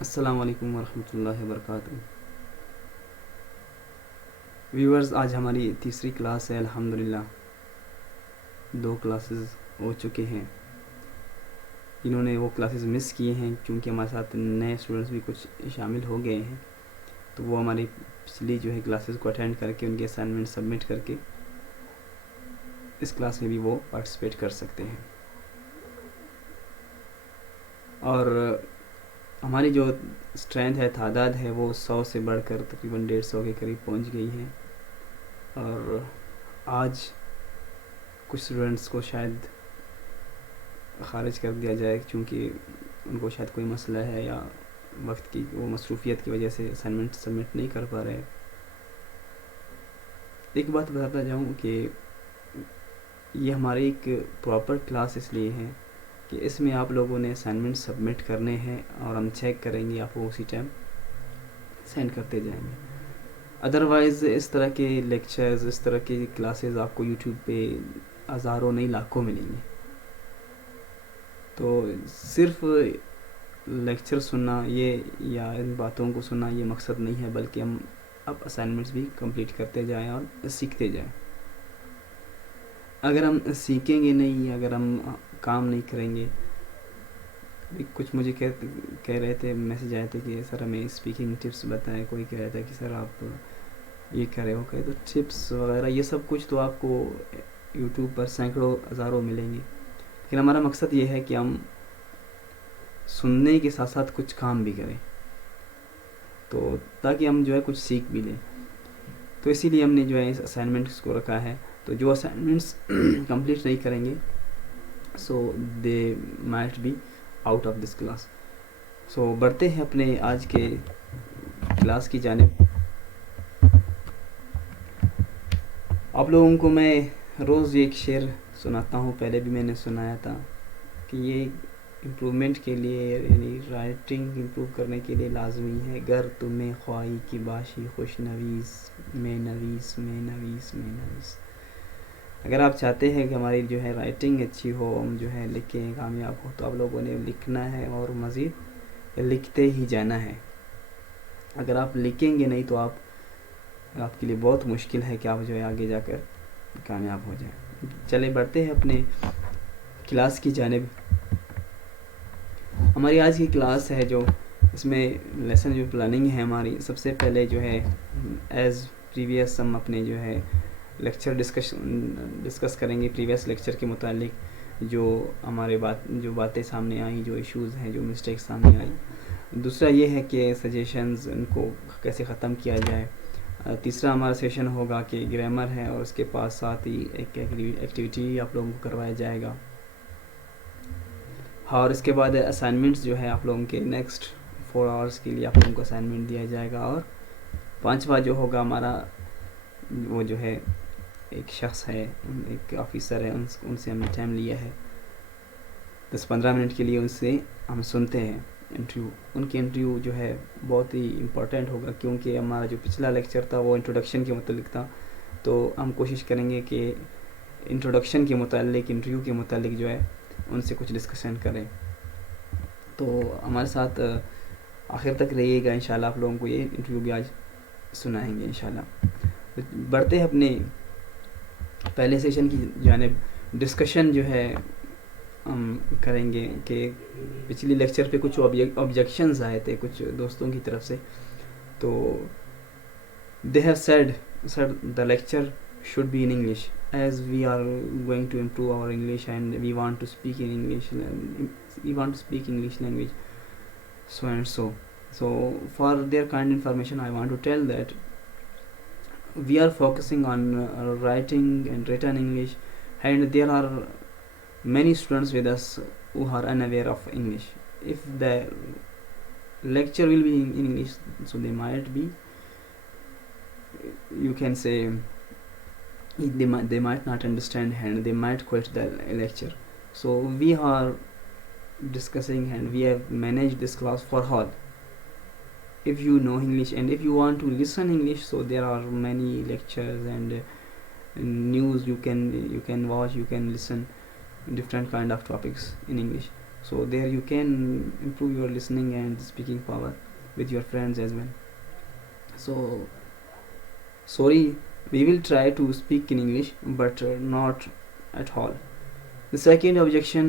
السلام علیکم ورحمۃ اللہ وبرکاتہ. ویورز، آج ہماری تیسری کلاس ہے. الحمدللہ 2 کلاسز ہو چکے ہیں. انہوں نے وہ کلاسز مس کیے ہیں کیونکہ ہمارے ساتھ نئے اسٹوڈنٹس بھی کچھ شامل ہو گئے ہیں، تو وہ ہماری پچھلی جو ہے کلاسز کو اٹینڈ کر کے ان کے اسائنمنٹ سبمٹ کر کے اس کلاس میں بھی وہ پارٹیسپیٹ کر سکتے ہیں. اور ہماری جو اسٹرینتھ ہے، تعداد ہے، وہ 100 سے بڑھ کر تقریباً 150 کے قریب پہنچ گئی ہے. اور آج کچھ اسٹوڈنٹس کو شاید خارج کر دیا جائے چونکہ ان کو شاید کوئی مسئلہ ہے یا وقت کی وہ مصروفیت کی وجہ سے اسائنمنٹ سبمٹ نہیں کر پا رہے. ایک بات بتاتا جاؤں کہ یہ ہماری ایک پراپر کلاس اس لیے ہے کہ اس میں آپ لوگوں نے اسائنمنٹ سبمٹ کرنے ہیں اور ہم چیک کریں گے، آپ کو اسی ٹائم سینڈ کرتے جائیں گے. ادروائز اس طرح کے لیکچرز، اس طرح کی کلاسز آپ کو یوٹیوب پہ ہزاروں نہیں لاکھوں ملیں گے. تو صرف لیکچر سننا یہ یا ان باتوں کو سننا یہ مقصد نہیں ہے، بلکہ ہم اب اسائنمنٹس بھی کمپلیٹ کرتے جائیں اور سیکھتے جائیں. اگر ہم سیکھیں گے نہیں، اگر ہم کام نہیں کریں گے. کچھ مجھے کہہ رہے تھے، میسیج آئے تھے کہ سر ہمیں اسپیکنگ ٹپس بتائیں. کوئی کہہ رہا تھا کہ سر آپ یہ کرے ہو کہ تو ٹپس وغیرہ یہ سب کچھ تو آپ کو یوٹیوب پر سینکڑوں ہزاروں ملیں گے. لیکن ہمارا مقصد یہ ہے کہ ہم سننے کے ساتھ ساتھ کچھ کام بھی کریں، تو تاکہ ہم جو ہے کچھ سیکھ بھی لیں. تو اسی لیے ہم نے جو ہے اس اسائنمنٹس کو رکھا ہے. تو جو اسائنمنٹس کمپلیٹ نہیں کریں گے so they might be out of this class. So بڑھتے ہیں اپنے آج کے کلاس کی جانب. آپ لوگوں کو میں روز ایک شعر سناتا ہوں، پہلے بھی میں نے سنایا تھا کہ یہ امپرومنٹ کے لیے یعنی رائٹنگ امپروو کرنے کے لیے لازمی ہے. گر تمہیں خواہی کی باشی خوش نویس میں نویس میں نویس میں نویس. اگر آپ چاہتے ہیں کہ ہماری جو ہے رائٹنگ اچھی ہو، ہم جو ہے لکھ کے کامیاب ہو، تو آپ لوگوں نے لکھنا ہے اور مزید لکھتے ہی جانا ہے. اگر آپ لکھیں گے نہیں تو آپ کے لیے بہت مشکل ہے کہ آپ جو ہے آگے جا کر کامیاب ہو جائیں. چلے بڑھتے ہیں اپنے کلاس کی جانب. ہماری آج کی کلاس ہے جو اس میں لیسن جو پلاننگ ہے ہماری، سب سے پہلے جو ہے ایز پریویس ہم اپنے جو ہے لیکچر ڈسکس کریں گے پریویس لیکچر کے متعلق، جو ہمارے جو باتیں سامنے آئیں، جو ایشوز ہیں، جو مسٹیکس سامنے آئیں. دوسرا یہ ہے کہ سجیشنز ان کو کیسے ختم کیا جائے. تیسرا ہمارا سیشن ہوگا کہ گرامر ہے اور اس کے پاس ساتھ ہی ایک ایکٹیویٹی آپ لوگوں کو کروایا جائے گا. اور اس کے بعد اسائنمنٹس جو ہے آپ لوگوں کے نیکسٹ 4 آورس کے لیے آپ لوگوں کو اسائنمنٹ دیا جائے گا. اور پانچواں جو ہوگا ہمارا، وہ جو ہے ایک شخص ہے، ایک آفیسر ہے، ان سے ہم نے ٹائم لیا ہے 10-15 منٹ کے لیے. ان سے ہم سنتے ہیں انٹرویو. ان کے انٹرویو جو ہے بہت ہی امپورٹنٹ ہوگا کیونکہ ہمارا جو پچھلا لیکچر تھا وہ انٹروڈکشن کے متعلق تھا. تو ہم کوشش کریں گے کہ انٹروڈکشن کے متعلق، انٹرویو کے متعلق جو ہے ان سے کچھ ڈسکشن کریں. تو ہمارے ساتھ آخر تک رہیے گا. انشاءاللہ آپ لوگوں کو یہ انٹرویو بھی آج سنائیں گے انشاءاللہ. بڑھتے ہیں اپنے پہلے سیشن کی جانب. ڈسکشن جو ہے ہم کریں گے کہ پچھلی لیکچر پہ کچھ آبجیکشنز آئے تھے کچھ دوستوں کی طرف سے. تو they have said the lecture should be in English as we are going to improve our English and we want to speak in English, we want to speak English language so and so. So for their kind information I want to tell that we are focusing on writing and written English, and there are many students with us who are unaware of English. If the lecture will be in English, so they might be, you can say, they might not understand and they might quit the lecture. So we are discussing and we have managed this class for all. If you know English and if you want to listen English, so there are many lectures and news you can watch, you can listen different kind of topics in English. So there you can improve your listening and speaking power with your friends as well. So sorry, we will try to speak in English but not at all. The second objection,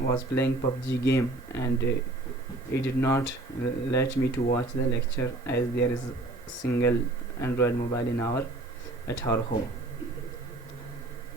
was playing PUBG game and he did not let me to watch the lecture as there is single Android mobile in at our home.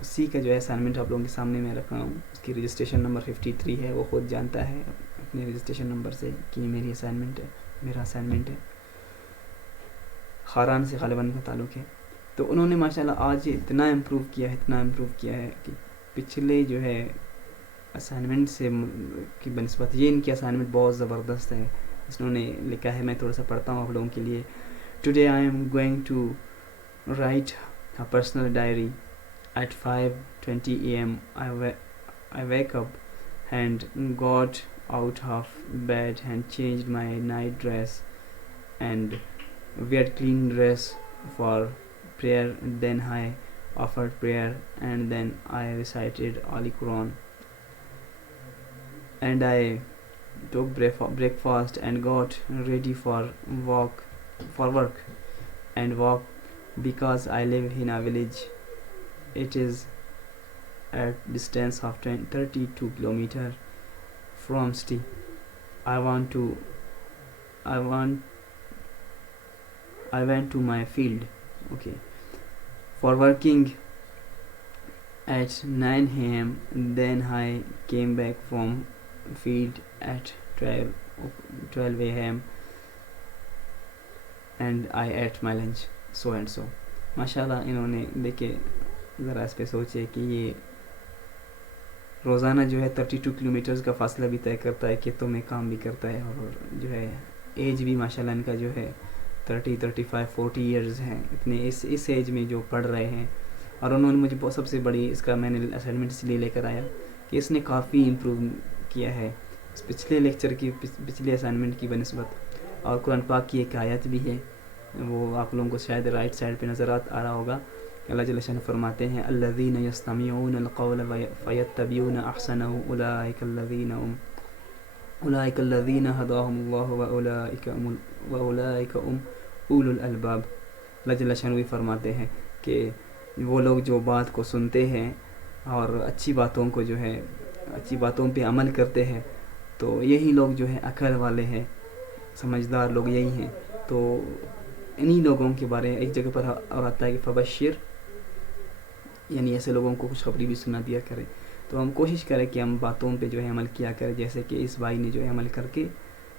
اسی کا جو ہے assignment آپ لوگوں کے سامنے میں رکھ رہا ہوں. اس کی رجسٹریشن نمبر 53 ہے. وہ خود جانتا ہے اپنے رجسٹریشن نمبر سے کہ میری اسائنمنٹ ہے, میرا اسائنمنٹ ہے. خاران سے غالباً کا تعلق ہے. تو انہوں نے ماشاءاللہ آج اتنا امپروو کیا ہے کہ پچھلے جو ہے اسائنمنٹ سے کی بنسبت یہ ان کی اسائنمنٹ بہت زبردست ہے. انہوں نے لکھا ہے, میں تھوڑا سا پڑھتا ہوں آپ لوگوں کے لیے. Today I am going to write a personal diary. At 5:20 a.m. I wake up and got out of bed and changed my night dress and wear clean dress for prayer. Then I offered prayer and then I recited Holy Quran and I took breakfast and got ready for work and walk because I live in a village. It is at distance of 32 kilometers from city. I went to my field, okay, for working at 9 a.m. Then I came back from field at 12 a.m. and I ate my lunch. So and so. ماشاءاللہ انہوں نے دیکھے ذرا اس پہ سوچے کہ یہ روزانہ جو ہے 32 کلومیٹرز کا فاصلہ بھی طے کرتا ہے, کھیتوں میں کام بھی کرتا ہے, اور جو ہے ایج بھی ماشاءاللہ ان کا جو ہے 35 40 ایئرز ہیں. اتنے اس ایج میں جو پڑھ رہے ہیں. اور انہوں نے مجھے سب سے بڑی اس کا میں نے اسائنمنٹ اس لیے لے کر آیا کہ اس نے کافی امپروو کیا ہے اس پچھلے لیکچر کی, پچھلے اسائنمنٹ کی بنسبت. اور قرآن پاک کی ایک آیت بھی ہے, وہ آپ لوگوں کو شاید رائٹ سائڈ پہ نظر آ رہا ہوگا. اللہ جل شانہ فرماتے ہیں الذین یستمعون القول فیتبعون احسنہ اولئک الذین ھداھم اللہ واولئک هم اولو الالباب. اللہ جل شانہ بھی فرماتے ہیں کہ وہ لوگ جو بات کو سنتے ہیں اور اچھی باتوں کو جو ہے اچھی باتوں پہ عمل کرتے ہیں, تو یہی لوگ جو ہے عقل والے ہیں, سمجھدار لوگ یہی ہیں. تو انہی لوگوں کے بارے میں ایک جگہ پر اور آتا ہے کہ فبشر, یعنی ایسے لوگوں کو خوشخبری بھی سنا دیا کرے. تو ہم کوشش کریں کہ ہم باتوں پہ جو ہے عمل کیا کریں, جیسے کہ اس بھائی نے جو ہے عمل کر کے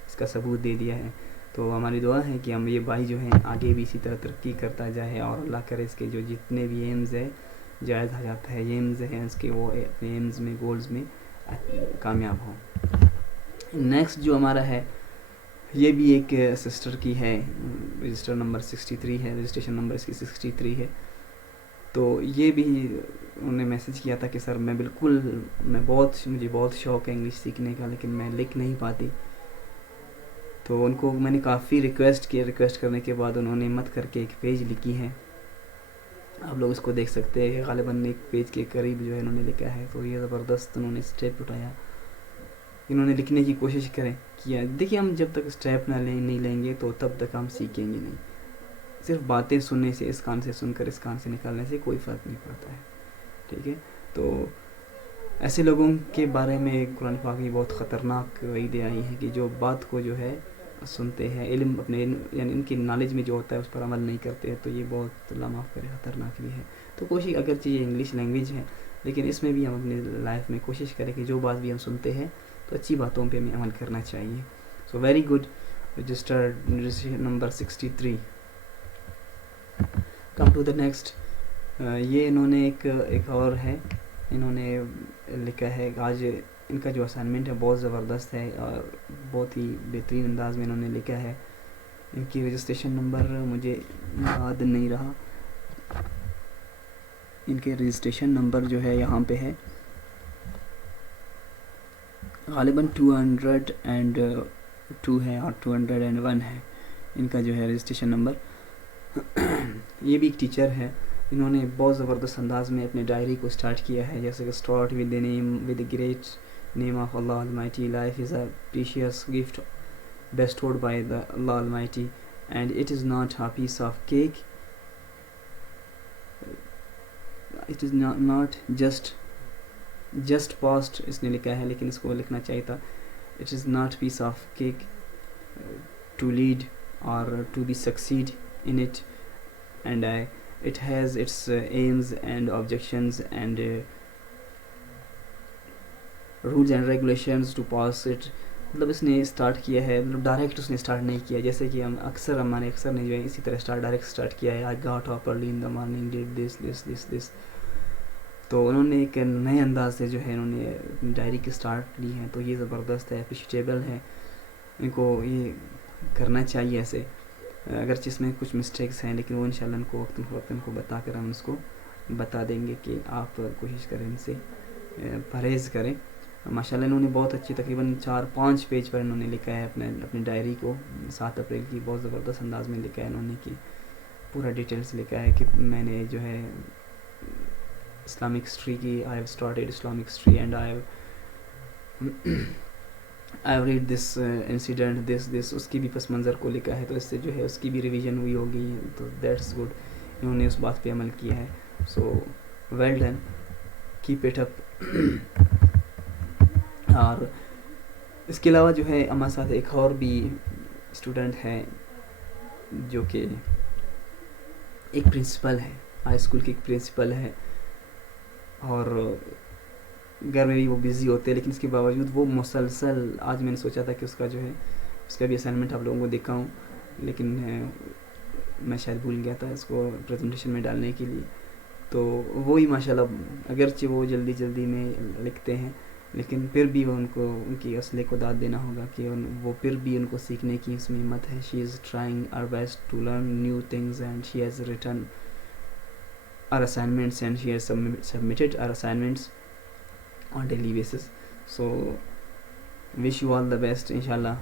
اس کا ثبوت دے دیا ہے. تو ہماری دعا ہے کہ ہم یہ بھائی جو ہیں آگے بھی اسی طرح ترقی کرتا جائے, اور اللہ کرے اس کے جو جتنے بھی ایمز ہے جائز آ جاتا ہے, ایمز ہیں اس کے, وہ اپنے ایمز میں گولز میں کامیاب ہوں. نیکسٹ جو ہمارا ہے یہ بھی ایک سسٹر کی ہے, رجسٹر نمبر 63 ہے, رجسٹریشن نمبر اس کی 63 ہے. تو یہ بھی انہوں نے میسج کیا تھا کہ سر مجھے بہت شوق ہے انگلش سیکھنے کا, لیکن میں لکھ نہیں پاتی. تو ان کو میں نے کافی ریکویسٹ کرنے کے بعد انہوں نے ہمت کر کے ایک پیج لکھی ہے, آپ لوگ اس کو دیکھ سکتے ہیں. غالباً ایک پیج کے قریب جو ہے انہوں نے لکھا ہے. تو یہ زبردست انہوں نے اسٹیپ اٹھایا, انہوں نے لکھنے کی کوشش کیا. دیکھیے ہم جب تک اسٹیپ نہیں لیں گے تو تب تک ہم سیکھیں گے نہیں. صرف باتیں سننے سے, اس کان سے سن کر اس کان سے نکالنے سے کوئی فرق نہیں پڑتا ہے, ٹھیک ہے. تو ایسے لوگوں کے بارے میں قرآن پاک کی بہت خطرناک وعیدیں آئی ہیں کہ جو بات کو جو ہے سنتے ہیں, علم اپنے یعنی ان کی نالج میں جو ہوتا ہے اس پر عمل نہیں کرتے, تو یہ بہت اللہ معاف کرے خطرناک بھی ہے. تو کوشش, اگرچہ یہ انگلش لینگویج ہے لیکن اس میں بھی ہم اپنی لائف میں کوشش کریں کہ جو بات بھی ہم سنتے ہیں تو اچھی باتوں پہ ہمیں عمل کرنا چاہیے. So very good. Register number 63. Come to the next. یہ انہوں نے ایک اور ہے, انہوں نے لکھا ہے آج ان کا جو اسائنمنٹ ہے بہت زبردست ہے اور بہت ہی بہترین انداز میں انہوں نے لکھا ہے. ان کی رجسٹریشن نمبر مجھے یاد نہیں رہا, ان کے رجسٹریشن نمبر جو ہے یہاں پہ ہے غالباً 202 ہے اور 201 ہے ان کا جو ہے رجسٹریشن نمبر. یہ بھی ایک ٹیچر ہے, انہوں نے بہت زبردست انداز میں اپنے ڈائری کو سٹارٹ کیا ہے, جیسے کہ start with the great name of Allah Almighty. Life is a precious gift bestowed by the Allah Almighty and it is not a piece of cake. It is not just past اس نے لکھا ہے, لیکن اس کو لکھنا چاہیے تھا it is not piece of cake to lead or to be succeed in it and I it has its aims and objections and rules and regulations to pass it. مطلب اس نے اسٹارٹ کیا ہے، مطلب ڈائریکٹ اس نے start نہیں کیا، جیسے کہ ہمارے اکثر نے جو ہے اسی طرح ڈائریکٹ اسٹارٹ کیا ہے. I got up early in the morning did this this this this. تو انہوں نے ایک نئے انداز سے جو ہے انہوں نے اپنی ڈائری کی اسٹارٹ لی ہے، تو یہ زبردست ہے، اپریشیٹیبل ہے، ان کو یہ کرنا چاہیے ایسے. اگرچہ اس میں کچھ مسٹیکس ہیں لیکن وہ انشاءاللہ ان کو وقتاً کو بتا کر ہم اس کو بتا دیں گے کہ آپ کوشش کریں ان سے پرہیز کریں. ماشاءاللہ انہوں نے بہت اچھی تقریباً 4-5 پیج پر انہوں نے لکھا ہے اپنی ڈائری کو 7 اپریل کی. بہت زبردست انداز میں لکھا ہے انہوں نے کہ پورا ڈیٹیلز لکھا ہے کہ میں نے جو ہے اسلامک ہسٹری کی، I have started Islamic history and I have read this incident this. اس کی بھی پس منظر کو لکھا ہے، تو اس سے جو ہے اس کی بھی ریویژن ہوئی ہوگی، تو دیٹس گڈ. انہوں نے اس بات پہ عمل کیا ہے، so well done, keep it up. اور اس کے علاوہ جو ہے ہمارے ساتھ ایک اور بھی اسٹوڈنٹ ہے جو کہ ایک پرنسپل ہے، ہائی اسکول کی ایک پرنسپل ہے، اور گھر میں بھی وہ بزی ہوتے ہیں، لیکن اس کے باوجود وہ مسلسل، آج میں نے سوچا تھا کہ اس کا جو ہے اس کا بھی اسائنمنٹ آپ لوگوں کو دکھاؤں، لیکن میں شاید بھول گیا تھا اس کو پریزنٹیشن میں ڈالنے کے لیے. تو وہی ماشاءاللہ اگرچہ وہ جلدی میں لکھتے ہیں، لیکن پھر بھی وہ ان کو ان کی اصلے کو داد دینا ہوگا کہ وہ پھر بھی ان کو سیکھنے کی اس میں ہمت ہے. She is trying her best to learn new things and she has written our assignments and she has submitted our assignments on daily basis. So wish you all the best, inshallah,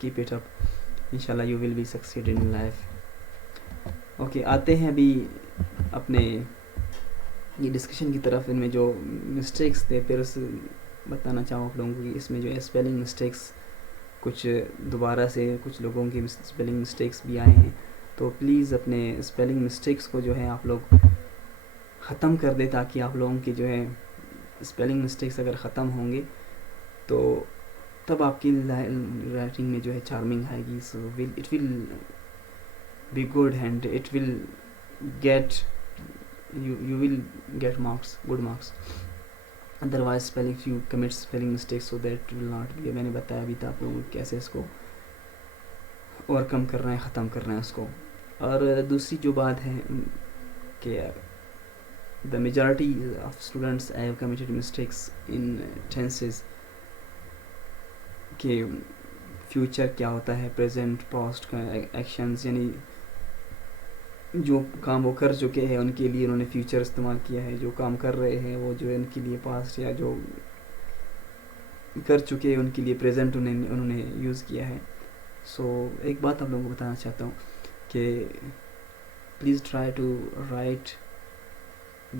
keep it up, inshallah you will be succeed in life. Okay, آتے ہیں ابھی اپنے یہ discussion کی طرف. ان میں جو mistakes تھے پھر بتانا چاہوں آپ لوگوں کو کہ اس میں جو ہے اسپیلنگ مسٹیکس کچھ دوبارہ سے کچھ لوگوں کی اسپیلنگ مسٹیکس بھی آئے ہیں، تو پلیز اپنے اسپیلنگ مسٹیکس کو جو ہے آپ لوگ ختم کر دے، تاکہ آپ لوگوں کی جو ہے اسپیلنگ مسٹیکس اگر ختم ہوں گے تو تب آپ کی رائٹنگ میں جو ہے چارمنگ آئے گی. So it will be good and it will get you will get marks, good marks. Otherwise spelling, you commit spelling mistakes, so that will not be. میں نے بتایا ابھی تھا آپ لوگوں کو کیسے اس کو اوور کم کرنا ہے، ختم کرنا ہے اس کو. اور دوسری جو بات ہے کہ the majority of students have committed mistakes in tenses، کہ فیوچر کیا ہوتا ہے، پریزنٹ پاسٹ کا ایکشنز، یعنی جو کام وہ کر چکے ہیں ان کے لیے انہوں نے فیوچر استعمال کیا ہے، جو کام کر رہے ہیں وہ جو ہے ان کے لیے پاسٹ، یا جو کر چکے ہیں ان کے لیے پریزنٹ انہوں نے یوز کیا ہے. سو ایک بات آپ لوگوں کو بتانا چاہتا ہوں کہ please try to write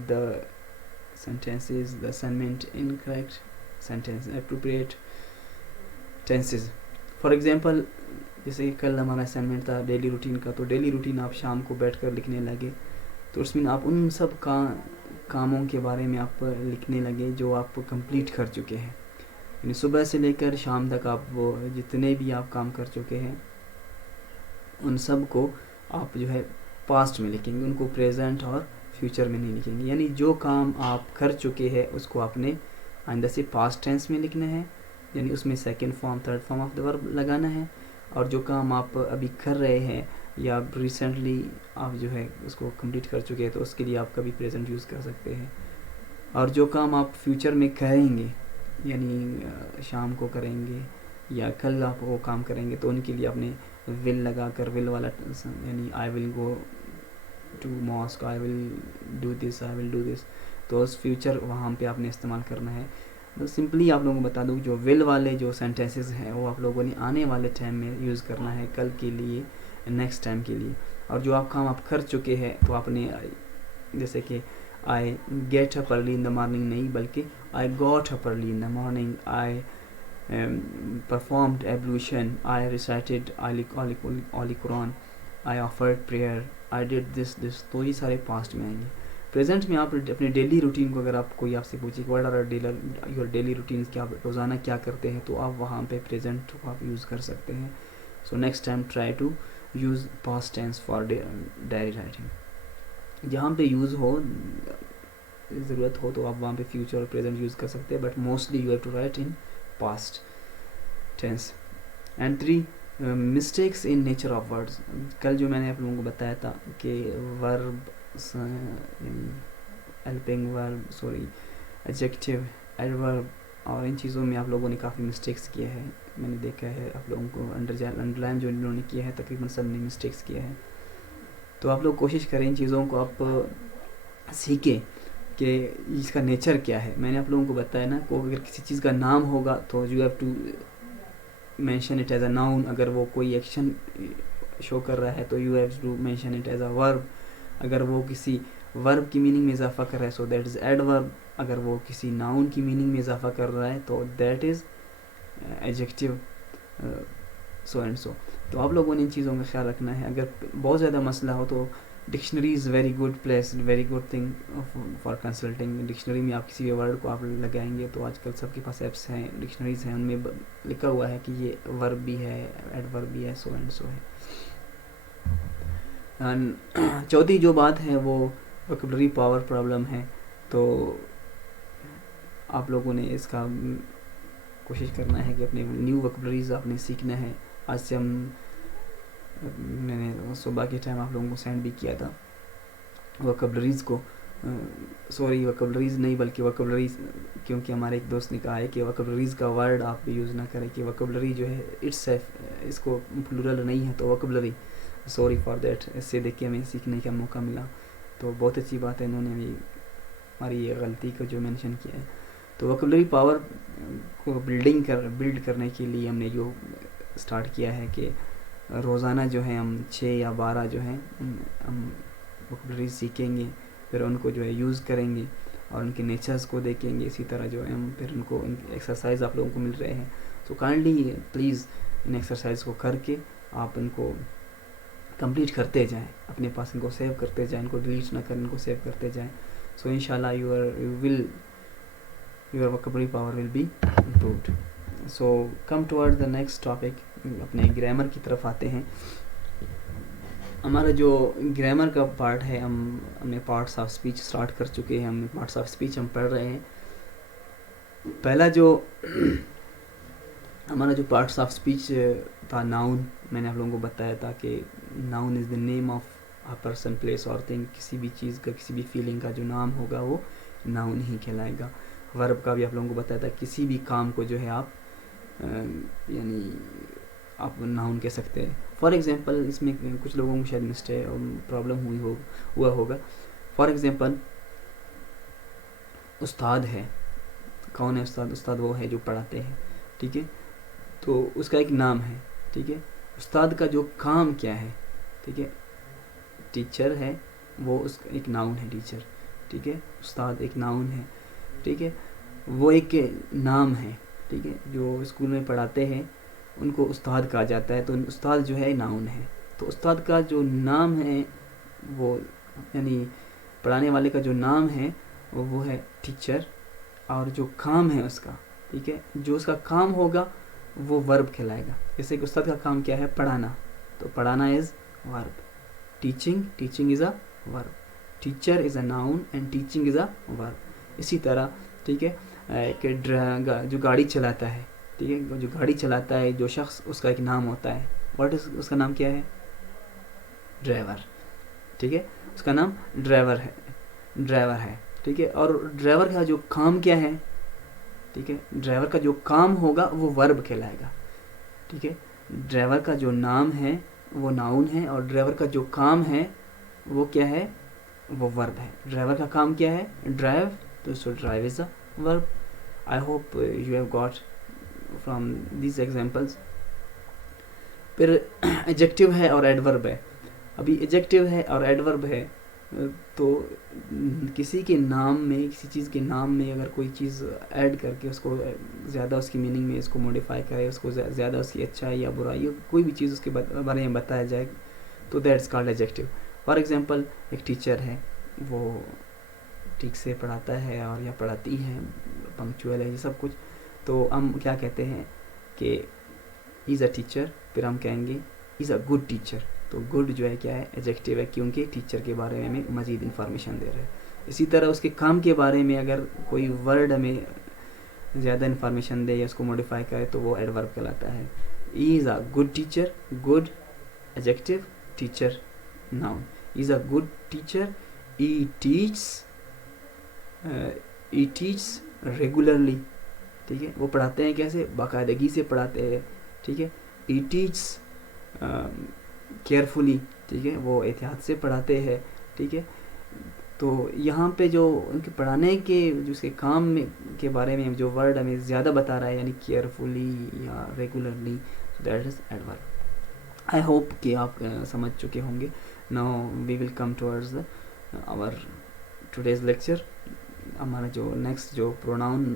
the sentences, the assignment in correct sentence, appropriate tenses. For example، جیسے کہ کل ہمارا اسائنمنٹ تھا ڈیلی روٹین کا، تو ڈیلی روٹین آپ شام کو بیٹھ کر لکھنے لگے، تو اس میں آپ ان سب کاموں کے بارے میں آپ لکھنے لگے جو آپ کمپلیٹ کر چکے ہیں. یعنی صبح سے لے کر شام تک آپ وہ جتنے بھی آپ کام کر چکے ہیں ان سب کو آپ جو ہے پاسٹ میں لکھیں گے، ان کو پریزنٹ اور فیوچر میں نہیں لکھیں گے. یعنی جو کام آپ کر چکے ہیں اس کو آپ نے آئندہ سے پاسٹ ٹینس میں لکھنا ہے، یعنی اس میں second form third form of the ورب لگانا ہے. اور جو کام آپ ابھی کر رہے ہیں یا ریسنٹلی آپ جو ہے اس کو کمپلیٹ کر چکے ہیں تو اس کے لیے آپ کبھی پریزنٹ یوز کر سکتے ہیں. اور جو کام آپ فیوچر میں کریں گے، یعنی شام کو کریں گے یا کل آپ وہ کام کریں گے، تو ان کے لیے آپ نے ول لگا کر، ول والا یعنی I will go to mosque, I will do this, I will do this, تو اس فیوچر وہاں پہ آپ نے استعمال کرنا ہے. تو سمپلی آپ لوگوں کو بتا دوں جو ول والے جو سینٹینسز ہیں وہ آپ لوگوں نے آنے والے ٹائم میں یوز کرنا ہے، کل کے لیے، نیکسٹ ٹائم کے لیے. اور جو آپ کام آپ کر چکے ہیں تو آپ نے جیسے کہ I get up early in the morning نہیں، بلکہ I got up early in the morning, I performed ablution, I recited Holy Quran, I offered prayer, I did this. تو یہ سارے پاسٹ میں آئیں گے. پریزنٹ میں آپ اپنے ڈیلی روٹین کو، اگر آپ کوئی آپ سے پوچھے کہ what are your daily routines, کیا آپ روزانہ کیا کرتے ہیں، تو آپ وہاں پہ پریزنٹ کو آپ یوز کر سکتے ہیں. So next time try to use past tense for diary writing. جہاں پہ یوز ہو ضرورت ہو تو آپ وہاں پہ فیوچر اور پریزنٹ یوز کر سکتے ہیں, but mostly you have to write in past tense. And 3, mistakes in nature of words. کل جو میں نے آپ لوگوں کو بتایا تھا کہ ورب, ہیلپنگ ورب, ایڈجیکٹیو, ایڈورب, اور ان چیزوں میں آپ لوگوں نے کافی مسٹیکس کیے ہیں. میں نے دیکھا ہے آپ لوگوں کو انڈر لائن جو انہوں نے کیا ہے تقریباً سب نے مسٹیکس کیا ہے. تو آپ لوگ کوشش کریں ان چیزوں کو آپ سیکھیں کہ اس کا نیچر کیا ہے. میں نے آپ لوگوں کو بتایا نا, کو اگر کسی چیز کا نام ہوگا تو you have to mention it as a noun. اگر وہ کوئی ایکشن شو کر رہا ہے تو you have to mention it as a verb. اگر وہ کسی ورب کی میننگ میں اضافہ کر رہا ہے سو دیٹ از ایڈورب. اگر وہ کسی ناؤن کی میننگ میں اضافہ کر رہا ہے تو that is adjective, so and so. تو آپ لوگوں نے ان چیزوں کا خیال رکھنا ہے. اگر بہت زیادہ مسئلہ ہو تو dictionary is very good place, very good thing for consulting. Dictionary میں آپ کسی بھی ورڈ کو آپ لگائیں گے تو آج کل سب کے پاس ایپس ہیں, ڈکشنریز ہیں, ان میں لکھا ہوا ہے کہ یہ ورب بھی ہے, ایڈورب بھی ہے, سو اینڈ سو ہے. چوتھی جو بات ہے وہ ووکیبلری پاور پرابلم ہے. تو آپ لوگوں نے اس کا کوشش کرنا ہے کہ اپنے نیو ووکیبلریز آپ نے سیکھنا ہے. آج سے میں نے صبح کے ٹائم آپ لوگوں کو سینڈ بھی کیا تھا ووکیبلریز کو, ووکیبلریز نہیں بلکہ ووکیبلریز, کیونکہ ہمارے ایک دوست نے کہا ہے کہ ووکیبلریز کا ورڈ آپ یوز نہ کریں, کہ ووکیبلری جو ہے اٹس اس کو پلورل نہیں ہے تو ووکیبلری. Sorry for that. اس سے دیکھ کے ہمیں سیکھنے کا موقع ملا تو بہت اچھی بات ہے, انہوں نے ہماری یہ غلطی کو جو مینشن کیا ہے. تو ووکیبلری پاور کو بلڈ کرنے کے لیے ہم نے جو اسٹارٹ کیا ہے کہ روزانہ جو ہے ہم 6 یا 12 جو ہیں ہم ووکیبلری سیکھیں گے, پھر ان کو جو ہے یوز کریں گے اور ان کے نیچرز کو دیکھیں گے. اسی طرح جو ہے ہم پھر ان کو ایکسرسائز آپ لوگوں کو مل رہے ہیں. تو کائنڈلی پلیز ان ایکسرسائز کو کر کے آپ ان کو کمپلیٹ کرتے جائیں, اپنے پاس ان کو سیو کرتے جائیں, ان کو ڈیلیٹ نہ کریں, ان کو سیو کرتے جائیں. سو انشاءاللہ your vocabulary power will be improved. So come towards the next topic. اپنے گرامر کی طرف آتے ہیں. ہمارا جو گرامر کا پارٹ ہے, ہم نے پارٹس آف اسپیچ اسٹارٹ کر چکے ہیں. ہم پارٹس آف اسپیچ ہم پڑھ رہے ہیں. پہلا جو ہمارا جو پارٹس آف اسپیچ تھا ناؤن, میں نے آپ لوگوں کو بتایا تھا کہ noun is the name of a person, place اور تھنگ. کسی بھی چیز کا, کسی بھی فیلنگ کا جو نام ہوگا وہ ناؤن ہی کہلائے گا. ورب کا بھی آپ لوگوں کو بتایا تھا, کسی بھی کام کو جو ہے آپ یعنی آپ ناؤن کہہ سکتے ہیں. فار ایگزامپل اس میں کچھ لوگوں کو شاید مسٹیک پرابلم ہوا ہوگا. فار ایگزامپل استاد ہے. کون ہے استاد؟ استاد وہ ہے جو پڑھاتے ہیں, ٹھیک ہے. تو اس کا ایک نام ہے, ٹھیک ہے. استاد کا جو کام کیا ہے, ٹھیک ہے. ٹیچر ہے, وہ اس کا ایک ناؤن ہے ٹیچر, ٹھیک ہے. استاد ایک ناؤن ہے, ٹھیک ہے. وہ ایک نام ہے, ٹھیک ہے. جو اسکول میں پڑھاتے ہیں ان کو استاد کہا جاتا ہے. تو استاد جو ہے ناؤن ہے. تو استاد کا جو نام ہے وہ یعنی پڑھانے والے کا جو نام ہے وہ ہے ٹیچر, اور جو کام ہے اس کا, ٹھیک ہے, جو اس کا کام ہوگا وہ ورب کہلائے گا. جیسے کہ استاد کا کام کیا ہے؟ پڑھانا, تو پڑھانا از ورب. Teaching is a verb. Teacher is a noun and teaching is a verb. اسی طرح, ٹھیک ہے, کہ جو گاڑی چلاتا ہے, ٹھیک ہے, جو گاڑی چلاتا ہے جو شخص, اس کا ایک نام ہوتا ہے. واٹ از اس کا نام کیا ہے؟ ڈرائیور, ٹھیک ہے. اس کا نام ڈرائیور ہے, ٹھیک ہے. اور ڈرائیور کا جو کام کیا ہے, ٹھیک ہے, ڈرائیور کا جو کام ہوگا وہ ورب کہلائے گا, ٹھیک ہے. ڈرائیور کا جو نام ہے وہ ناؤن ہے, اور ڈرائیور کا جو کام ہے وہ کیا ہے؟ وہ ورب ہے. ڈرائیور کا کام کیا ہے؟ ڈرائیو, تو سو ڈرائیو از اے ورب. I hope you have got from these examples. پھر ایڈجیکٹیو ہے اور ایڈورب ہے. ابھی ایڈجیکٹیو ہے اور ایڈورب ہے, تو کسی کے نام میں, کسی چیز کے نام میں اگر کوئی چیز ایڈ کر کے اس کو زیادہ اس کی میننگ میں اس کو موڈیفائی کرے, اس کو زیادہ اس کی اچھائی یا برائی, کوئی بھی چیز اس کے بارے میں بتایا جائے, تو that's called adjective. For example ایک ٹیچر ہے, وہ ٹھیک سے پڑھاتا ہے اور یا پڑھاتی ہے, پنکچوئل ہے, یہ سب کچھ. تو ہم کیا کہتے ہیں کہ از اے ٹیچر, پھر ہم کہیں گے از اے گڈ ٹیچر, تو گڈ جو ہے کیا ہے ایڈجیکٹیو ہے کیونکہ ٹیچر کے بارے میں ہمیں مزید انفارمیشن دے رہے ہیں. اسی طرح اس کے کام کے بارے میں اگر کوئی ورڈ ہمیں زیادہ انفارمیشن دے یا اس کو موڈیفائی کرے تو وہ ایڈورب کہلاتا ہے. He is a good teacher, good adjective, teacher noun. He is a good teacher, he teaches regularly, ٹھیک ہے, وہ پڑھاتے ہیں کیسے, باقاعدگی سے پڑھاتے ہیں, ٹھیک ہے. ہی ٹیچس کیئرفلی, ٹھیک ہے, وہ احتیاط سے پڑھاتے ہیں, ٹھیک ہے. تو یہاں پہ جو ان کے پڑھانے کے جو اس کے کام میں کے بارے میں جو ورڈ ہمیں زیادہ بتا رہا ہے یعنی کیئرفلی یا regularly, that is adverb. I hope کہ آپ سمجھ چکے ہوں گے. Now we will come towards our today's lecture. ہمارا جو نیکسٹ جو پروناؤن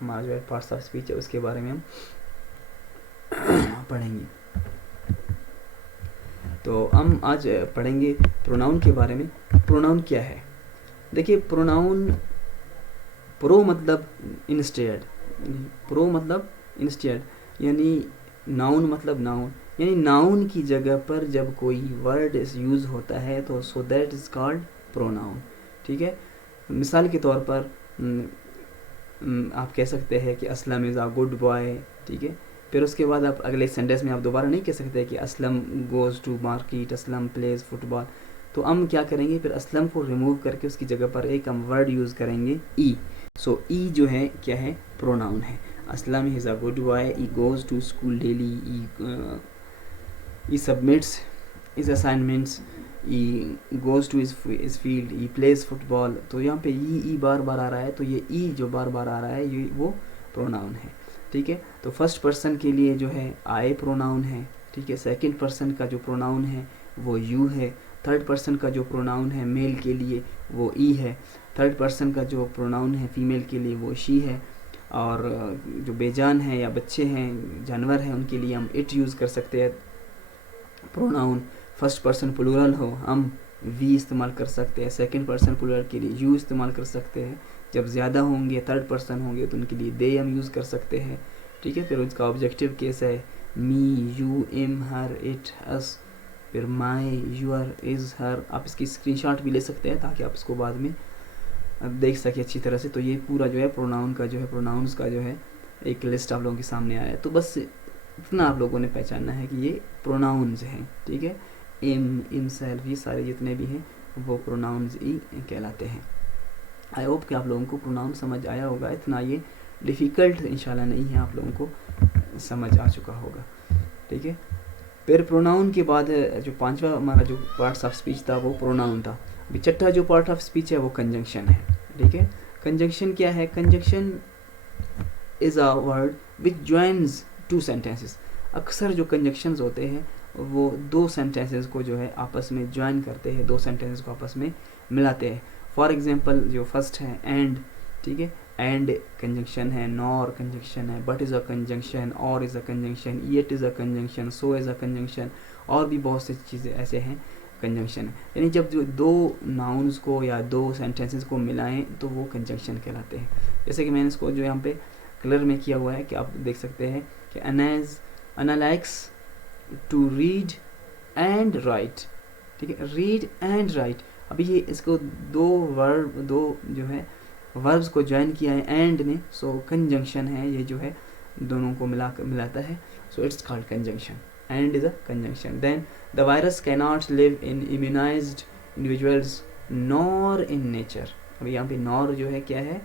ہمارا جو ہے پارٹس آف اسپیچ ہے اس کے بارے میں ہم پڑھیں گے. تو ہم آج پڑھیں گے پروناؤن کے بارے میں. پروناؤن کیا ہے؟ دیکھیے پروناؤن, پرو مطلب انسٹیڈ, پرو مطلب انسٹیڈ یعنی ناؤن مطلب ناؤن, یعنی ناؤن کی جگہ پر جب کوئی ورڈ یوز ہوتا ہے تو so that is called pronoun, ٹھیک ہے. مثال کے طور پر آپ کہہ سکتے ہیں کہ Aslam is a good boy, ٹھیک ہے. پھر اس کے بعد آپ اگلے سینٹینس میں آپ دوبارہ نہیں کہہ سکتے کہ Aslam goes to market, Aslam plays football. تو ہم کیا کریں گے, پھر اسلم کو ریموو کر کے اس کی جگہ پر ایک ہم ورڈ یوز کریں گے ای. سو ای جو ہے کیا ہے, پروناؤن ہے. Aslam is a good boy, he goes to school daily, he submits his assignments, he goes to his field, he plays football. تو یہاں پہ ای بار بار آ رہا ہے, تو یہ ای جو بار بار آ رہا ہے یہ وہ پروناؤن ہے, ٹھیک ہے. تو فرسٹ پرسن کے لیے جو ہے آئی پروناؤن ہے, ٹھیک ہے. سیکنڈ پرسن کا جو پروناؤن ہے وہ یو ہے. تھرڈ پرسن کا جو پروناؤن ہے میل کے لیے وہ ای ہے. تھرڈ پرسن کا جو پروناؤن ہے فیمیل کے لیے وہ شی ہے. اور جو بے جان ہیں یا بچے ہیں, جانور ہیں, ان کے لیے ہم اٹ یوز کر سکتے ہیں پروناؤن. فرسٹ پرسن پلورل ہو ہم وی استعمال کر سکتے ہیں. سیکنڈ پرسن پلورل کے لیے یو استعمال کر سکتے ہیں. جب زیادہ ہوں گے تھرڈ پرسن ہوں گے تو ان کے لیے دے ہم یوز کر سکتے ہیں, ٹھیک ہے. پھر اس کا آبجیکٹیو کیس ہے می, یو, ایم, ہر, اٹ, اس. پھر مائی, یور, از, ہر. آپ اس کی اسکرین شاٹ بھی لے سکتے ہیں تاکہ آپ اس کو بعد میں دیکھ سکیں اچھی طرح سے. تو یہ پورا جو ہے پروناؤن کا جو ہے پروناؤنس کا جو ہے ایک لسٹ آپ لوگوں کے سامنے آیا ہے. تو بس اتنا آپ لوگوں نے پہچاننا ہے کہ یہ پروناؤنز ہیں, ٹھیک ہے. ایم, ایم سیلف, یہ سارے جتنے بھی ہیں وہ پروناؤنز ہی کہلاتے ہیں. آئی ہوپ کہ آپ لوگوں کو پروناؤن سمجھ آیا ہوگا. اتنا یہ ڈیفیکلٹ انشاءاللہ نہیں ہے, آپ لوگوں کو سمجھ آ چکا ہوگا, ٹھیک ہے. پھر پروناؤن کے بعد جو پانچواں ہمارا جو پارٹس آف اسپیچ تھا وہ پروناؤن تھا. ابھی چھٹا جو پارٹ آف اسپیچ ہے وہ کنجنکشن ہے, ٹھیک ہے. کنجنکشن کیا ہے؟ Conjunction is a word which joins two sentences. اکثر جو کنجنکشنز ہوتے ہیں وہ دو سینٹینسز کو جو ہے آپس میں جوائن کرتے ہیں, دو سینٹینسز کو آپس میں ملاتے ہیں. فار ایگزامپل جو فرسٹ ہے اینڈ, ٹھیک ہے. اینڈ کنجنکشن ہے, نور کنجنکشن ہے, but is a conjunction, or is a conjunction, yet is a conjunction, so is a conjunction, اور بھی بہت سی چیزیں ایسے ہیں کنجنکشن ہے. یعنی جب جو دو ناؤنز کو یا دو سینٹینسز کو ملائیں تو وہ کنجنکشن کہلاتے ہیں. جیسے کہ میں نے اس کو جو یہاں پہ کلر میں کیا ہوا ہے کہ آپ دیکھ سکتے ہیں کہ Anna likes to read and write, ٹھیک ہے. Read and write. ابھی یہ اس کو دو جو ہے وربز کو جوائن کیا ہے اینڈ نے, سو کنجنکشن ہے, یہ جو ہے دونوں کو ملاتا ہے, so it's called conjunction. And is a conjunction. Then the virus cannot live in immunized individuals nor in nature. ابھی یہاں پہ nor جو ہے کیا ہے,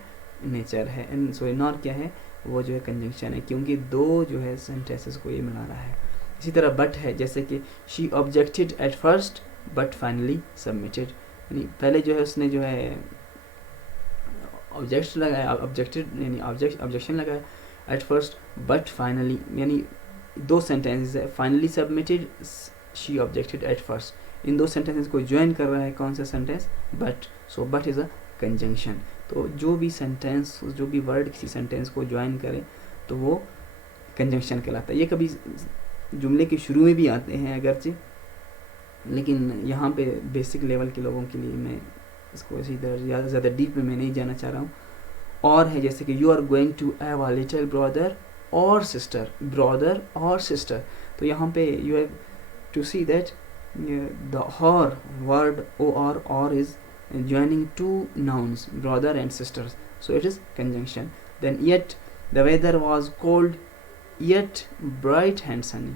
نیچر ہے. سو nor کیا ہے, وہ جو ہے کنجنکشن ہے کیونکہ دو جو ہے سینٹینسز کو یہ ملا رہا ہے. اسی طرح بٹ ہے, جیسے کہ she objected at first but finally submitted. یعنی پہلے جو ہے اس نے جو ہے آبجیکٹ لگایا, آبجیکٹڈ یعنی آبجیکشن لگایا ایٹ فرسٹ, بٹ فائنلی یعنی دو سینٹینسز ہے, finally submitted, she objected at first. ان دو سینٹینسز کو جوائن کر رہا ہے کون سا sentence, but. So but is a conjunction. تو جو بھی سینٹینس, جو بھی ورڈ کسی سینٹینس کو جوائن کرے تو وہ کنجنکشن کہلاتا ہے. یہ کبھی جملے کے شروع میں بھی آتے ہیں اگرچہ, لیکن یہاں پہ بیسک لیول کے لوگوں کے لیے میں اس کو اسی طرح زیادہ ڈیپ میں نہیں جانا چاہ رہا ہوں. اور ہے جیسے کہ you are going to have a little brother or sister, brother or sister. تو یہاں پہ you have to see that the or word or is joining two nouns, brother and sisters, so it is conjunction. Then yet the weather was cold yet bright and sunny.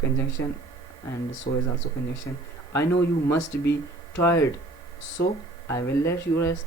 conjunction and so is also conjunction. I know you must be tired so I will let you rest.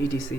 etc.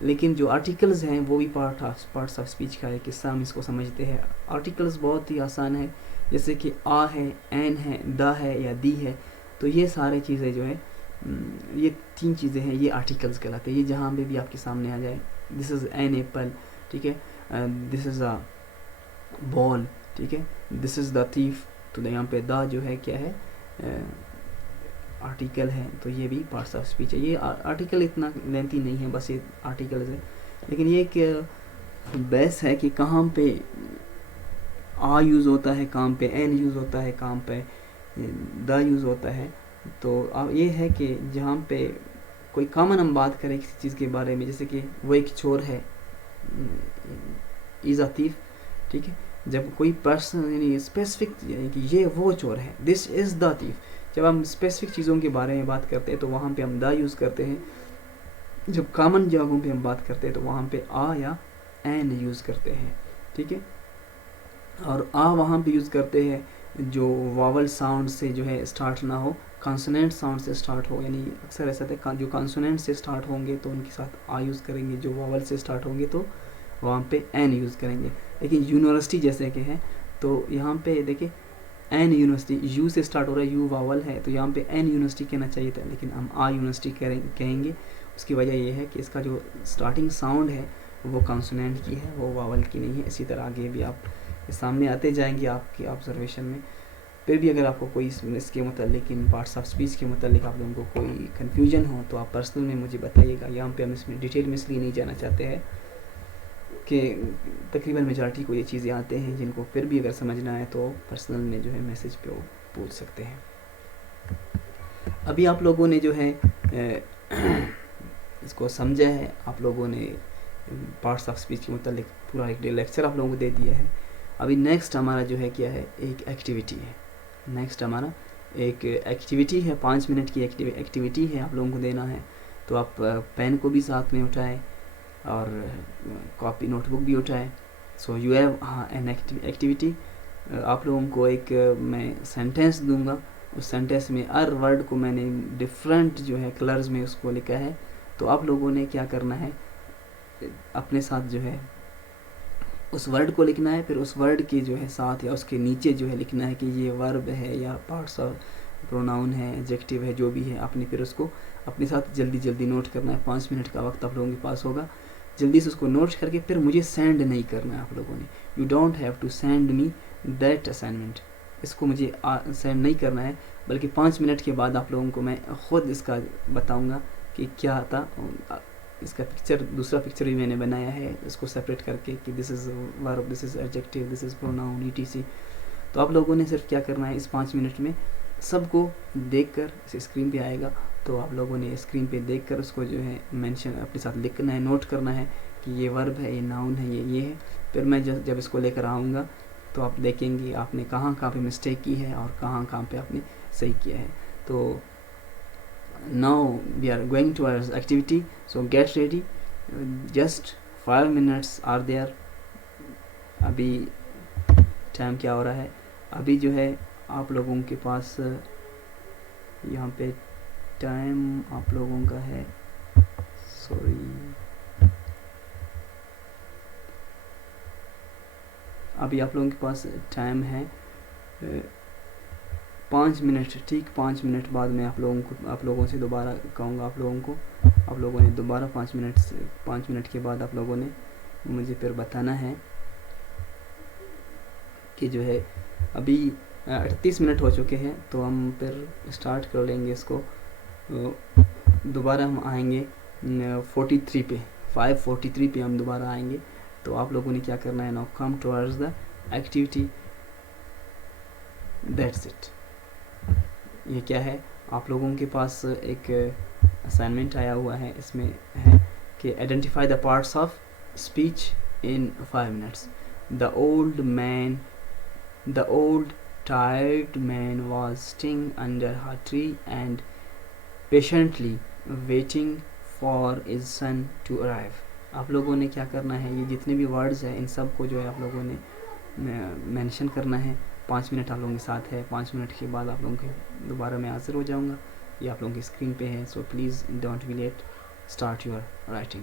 لیکن جو articles ہیں وہ بھی parts of speech کا ایک حصہ، ہم اس کو سمجھتے ہیں. آرٹیکلز بہت ہی آسان ہے، جیسے کہ آ ہے، این ہے، دا ہے یا دی ہے. تو یہ سارے چیزیں جو ہے یہ 3 چیزیں ہیں، یہ آرٹیکلز کہلاتے ہیں. یہ جہاں پہ بھی آپ کے سامنے آ جائے، دس از این ایپل، ٹھیک ہے، دس از اے بال، ٹھیک ہے، دس از دا تھیف. تو یہاں پہ دا جو ہے کیا ہے، آرٹیکل ہے. تو یہ بھی پارٹس آف اسپیچ ہے. یہ آرٹیکل اتنا لینتھی نہیں ہے، بس یہ آرٹیکلز ہے. لیکن یہ ایک بیس ہے کہ کہاں پہ آ یوز ہوتا ہے، کام پہ این یوز ہوتا ہے، کام پہ دا یوز ہوتا ہے. تو یہ ہے کہ جہاں پہ کوئی کامن ہم بات کریں کسی چیز کے بارے میں، جیسے کہ وہ ایک چور ہے، از اے تھیف، ٹھیک ہے. جب کوئی پرسن یعنی اسپیسیفک کہ یہ وہ چور ہے، دس از دا تھیف. جب ہم اسپیسیفک چیزوں کے بارے میں بات کرتے ہیں تو وہاں پہ ہم دا یوز کرتے ہیں. جب کامن جگہوں پہ ہم بات کرتے ہیں تو وہاں پہ آ یا این یوز کرتے ہیں، ٹھیک ہے. اور آ وہاں پہ یوز کرتے ہیں جو واول ساؤنڈ سے جو ہے اسٹارٹ نہ ہو، کانسوننٹ ساؤنڈ سے اسٹارٹ ہو. یعنی اکثر ایسا ہے جو کانسوننٹ سے اسٹارٹ ہوں گے تو ان کے ساتھ آ یوز کریں گے، جو واول سے اسٹارٹ ہوں گے تو وہاں پہ این یوز کریں گے. لیکن یونیورسٹی جیسے کہ ہے تو یہاں پہ دیکھیں این یونیورسٹی، یو سے اسٹارٹ ہو رہا ہے، یو واول ہے تو یہاں پہ این یونیورسٹی کہنا چاہیے تھا، لیکن ہم آ یونیورسٹی کہیں گے. اس کی وجہ یہ ہے کہ اس کا جو اسٹارٹنگ ساؤنڈ ہے وہ کانسوننٹ کی ہے، وہ واول کی نہیں ہے. اسی طرح آگے بھی آپ سامنے آتے جائیں گے آپ کی آبزرویشن میں. پھر بھی اگر آپ کو کوئی اس کے متعلق، ان پارٹس آف اسپیچ کے متعلق آپ لوگوں کو کوئی کنفیوژن ہو تو آپ پرسنل میں مجھے بتائیے گا. یہاں پہ ہم اس میں ڈیٹیل میں اس لیے نہیں جانا چاہتے ہیں کہ تقریباً میجارٹی کو یہ چیزیں آتے ہیں جن کو پھر بھی اگر سمجھنا ہے تو پرسنل میں جو ہے میسیج پہ وہ پوچھ سکتے ہیں. ابھی آپ لوگوں نے جو ہے اس کو سمجھا ہے، آپ لوگوں نے پارٹس آف اسپیچ کے متعلق پورا ایک لیکچر آپ لوگوں کو دے دیا ہے. ابھی نیکسٹ ہمارا جو ہے کیا ہے، ایک ایکٹیویٹی ہے. نیکسٹ ہمارا ایک ایکٹیویٹی ہے، 5 منٹ کی ایکٹیویٹی ہے آپ لوگوں کو دینا ہے. تو آپ پین کو بھی ساتھ میں اٹھائیں اور کاپی نوٹ بک بھی اٹھائیں. So you have an activity. آپ لوگوں کو ایک میں سینٹینس دوں گا، اس سینٹینس میں ہر ورڈ کو میں نے ڈفرینٹ جو ہے کلرز میں اس کو لکھا ہے. تو آپ لوگوں نے کیا کرنا ہے، اپنے ساتھ جو ہے اس ورڈ کو لکھنا ہے. پھر اس ورڈ کے جو ہے ساتھ یا اس کے نیچے جو ہے لکھنا ہے کہ یہ ورب ہے یا پارٹس آف پروناؤن ہے، ایڈجیکٹیو ہے، جو بھی ہے. آپ نے پھر اس کو اپنے ساتھ جلدی جلدی نوٹ کرنا ہے. 5 منٹ کا وقت آپ لوگوں کے پاس ہوگا. جلدی سے اس کو نوٹ کر کے پھر مجھے سینڈ نہیں کرنا ہے آپ لوگوں نے. You don't have to send me that assignment. اس کو مجھے سینڈ نہیں کرنا ہے، بلکہ 5 منٹ کے بعد آپ لوگوں کو میں خود اس کا بتاؤں گا کہ کیا تھا. اس کا پکچر، دوسرا پکچر بھی میں نے بنایا ہے اس کو سپریٹ کر کے کہ دس از ورب، دس از ایڈجیکٹیو، دس از پروناؤن، ای ٹی سی. تو آپ لوگوں نے صرف کیا کرنا ہے، اس 5 منٹ میں سب کو دیکھ کر، اس اسکرین پہ آئے گا تو آپ لوگوں نے اسکرین پہ دیکھ کر اس کو جو ہے مینشن اپنے ساتھ لکھنا ہے، نوٹ کرنا ہے کہ یہ ورب ہے، یہ ناؤن ہے، یہ ہے. پھر میں جب اس کو لے کر آؤں گا تو آپ دیکھیں گے آپ نے کہاں کہاں پہ مسٹیک کی ہے اور کہاں کہاں پہ آپ نے صحیح کیا ہے. تو now we are going towards activity, so get ready. Just 5 minutes are there. ابھی ٹائم کیا ہو رہا ہے، ابھی جو ہے آپ لوگوں کے پاس یہاں پہ ٹائم آپ لوگوں کا ہے، ابھی آپ لوگوں کے پاس ٹائم ہے 5 منٹ. ٹھیک، 5 منٹ بعد میں آپ لوگوں سے دوبارہ کہوں گا. آپ لوگوں نے دوبارہ 5 منٹ کے بعد آپ لوگوں نے مجھے پھر بتانا ہے کہ جو ہے ابھی 38 منٹ ہو چکے ہیں. تو ہم پھر اسٹارٹ کر لیں گے اس کو. دوبارہ ہم آئیں گے 43 پہ، 5:43 پہ ہم دوبارہ آئیں گے. تو آپ لوگوں نے کیا کرنا ہے، now come towards the activity. That's it. یہ کیا ہے، آپ لوگوں کے پاس ایک اسائنمنٹ آیا ہوا ہے، اس میں ہے کہ identify the parts of speech in 5 minutes. The old tired man was sitting under a tree and patiently waiting for his son to arrive. آپ لوگوں نے کیا کرنا ہے، یہ جتنے بھی ورڈز ہیں ان سب کو جو ہے آپ لوگوں نے مینشن کرنا ہے. 5 منٹ آپ لوگوں کے ساتھ ہے. 5 منٹ کے بعد آپ لوگوں کے دوبارہ میں حاضر ہو جاؤں گا. یہ آپ لوگوں کی اسکرین پہ ہے. So please don't be late. Start your writing.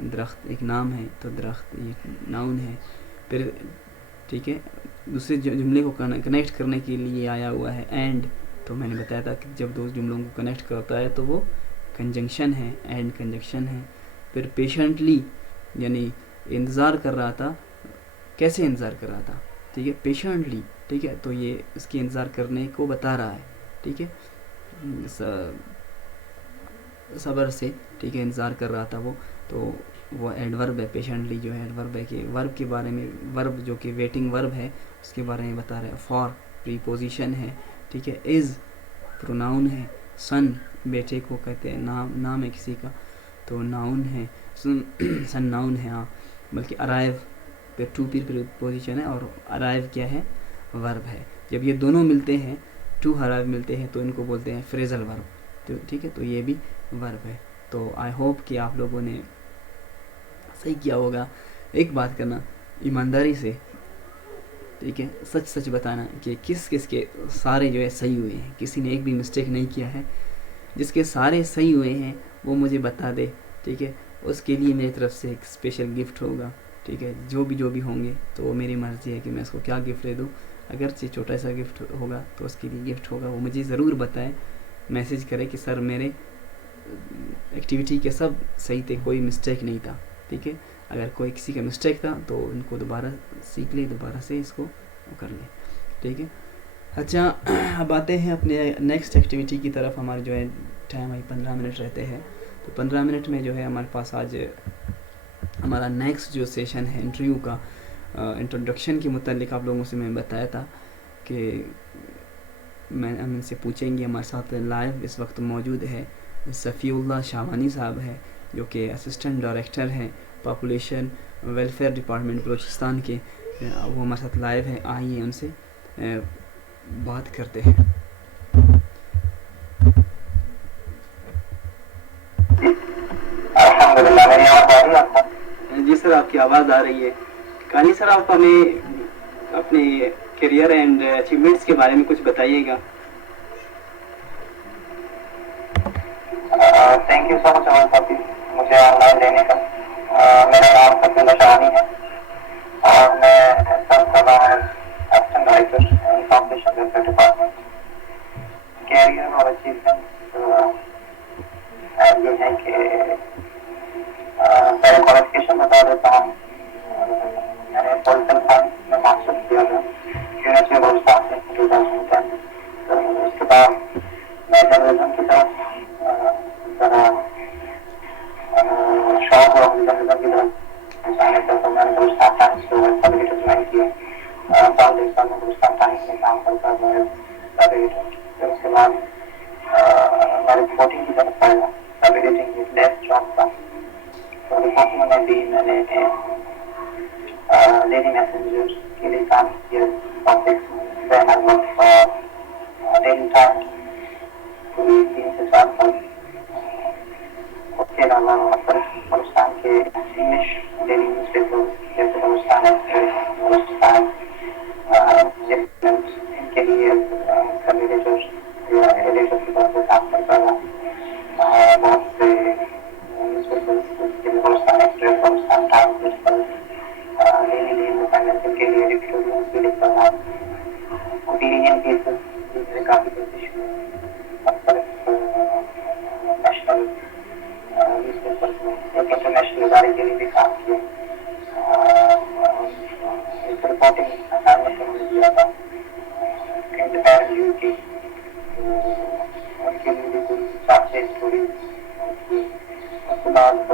درخت ایک نام ہے تو درخت یہ ناؤن ہے. پھر ٹھیک ہے دوسرے جملے کو کنیکٹ کرنے کے لیے آیا ہوا ہے اینڈ. تو میں نے بتایا تھا کہ جب دو جملوں کو کنیکٹ کرتا ہے تو وہ کنجنکشن ہے, اینڈ کنجنکشن ہے. پھر پیشنٹلی یعنی انتظار کر رہا تھا. کیسے انتظار کر رہا تھا؟ ٹھیک ہے پیشنٹلی. ٹھیک ہے تو یہ اس کی انتظار کرنے کو بتا رہا ہے. ٹھیک ہے صبر سے. ٹھیک ہے انتظار کر رہا تھا وہ, تو وہ ایڈورب ہے. پیشنٹلی جو ہے ایڈورب ہے کہ ورب کے بارے میں, ورب جو کہ ویٹنگ ورب ہے اس کے بارے میں بتا رہا ہے. فار پریپوزیشن ہے. ٹھیک ہے از پروناؤن ہے. سن بیٹے کو کہتے ہیں, نام ہے کسی کا تو ناؤن ہے. سن ناؤن ہے. ہاں بلکہ ارائیو پہ ٹو پریپوزیشن ہے اور ارائیو کیا ہے ورب ہے. جب یہ دونوں ملتے ہیں ٹو ارائیو ملتے ہیں تو ان کو بولتے ہیں فریزل ورب. تو ٹھیک ہے تو یہ بھی ورب ہے. تو آئی ہوپ کہ آپ لوگوں نے صحیح کیا ہوگا. ایک بات کرنا ایمانداری سے, ٹھیک ہے سچ سچ بتانا کہ کس کس کے سارے جو ہے صحیح ہوئے ہیں. کسی نے ایک بھی مسٹیک نہیں کیا ہے. جس کے سارے صحیح ہوئے ہیں وہ مجھے بتا دے. ٹھیک ہے اس کے لیے میری طرف سے ایک اسپیشل گفٹ ہوگا. ٹھیک ہے جو بھی ہوں گے تو وہ میری مرضی ہے کہ میں اس کو کیا گفٹ دے دوں. اگرچہ چھوٹا سا گفٹ ہوگا تو اس کے لیے گفٹ ہوگا. وہ مجھے ضرور بتائیں, میسیج کرے کہ سر میرے ایکٹیویٹی کے سب صحیح تھے, کوئی مسٹیک نہیں تھا. ٹھیک ہے اگر کوئی کسی کا مسٹیک تھا تو ان کو دوبارہ سیکھ لے, دوبارہ سے اس کو کر لیں. ٹھیک ہے اچھا اب آتے ہیں اپنے نیکسٹ ایکٹیویٹی کی طرف. ہمارے جو ہے ٹائم 15 منٹ رہتے ہیں تو 15 منٹ میں جو ہے ہمارے پاس آج ہمارا نیکسٹ جو سیشن ہے انٹرویو کا, انٹروڈکشن کے متعلق آپ لوگوں سے میں بتایا تھا کہ ہم ان سے پوچھیں گے. ہمارے ساتھ لائیو اس وقت موجود ہے صفی اللہ شاہوانی صاحب ہے جو کہ اسسٹنٹ ڈائریکٹر ہیں پاپولیشن ویلفیئر ڈپارٹمنٹ بلوچستان کے. وہ ہمارے ساتھ لائیو ہیں. آئیے ان سے بات کرتے ہیں. جی سر آپ کی آواز آ رہی ہے. کہانی سر آپ ہمیں اپنے کیریئر اینڈ اچیومنٹس کے بارے میں کچھ بتائیے گا. تھینک یو سو مچ عمر صاحب مجھے آن لائن لینے کا. میرا نام صفی اللہ شاہوانی ہے اور میں سرو کر رہا ہوں assistant director population welfare department. Career اور اچیومنٹ یہ ہے کہ پہلے کوالیفکیشن بتا دیتا ہوں. میں نے پولیٹیکل سائنس میں ماسٹرس کیا تھا یونیورسٹی آف بلوچستان سے 2010. اس کے بعد میں جرنلزم کی طرف ذرا شوق ہوا جرنلزم کی طرف جانے کا, تو میں نے بلوچستان ٹائمس کو ایڈیٹر جوائن کیا. سال 1 سال میں بلوچستان ٹائمس میں کام کرتا تھا ایڈیٹر. پھر اس کے بعد میں رپورٹنگ کی طرف آیا. سب ایڈیٹنگ کی لیس جاب تھا تو رپورٹنگ میں بھی میں نے ڈیلی میسنجر کے لیے کام کیا. ٹاپکس ڈیلی ٹائم 3 سے 4 سال. اس کے علاوہ بلوچستان کے انگلش ڈیلی نیوز پیپر جیسے بلوچستان ایکسپریس, بلوچستان ان کے لیے سب ایڈیٹر کی طرف سے کام کرتا تھا. بہت سے news paper Balochistan express, Balochistan Times, daily independence کے لیے ایڈیٹوریلز بھی لکھتا تھا. اوپینین پیسز جن سے کافی کوشش ہوئی. مختلف نیشنل نیوز پیپرز میں ایک انٹرنیشنل ادارے کے لیے بھی کام کیا. ایک رپورٹنگ اسائنمنٹ انہوں نے دیا تھا انڈیپینڈنٹ یو کی, ان کے لیے بھی کوئی 4 اسٹوریز کی. اس کے بعد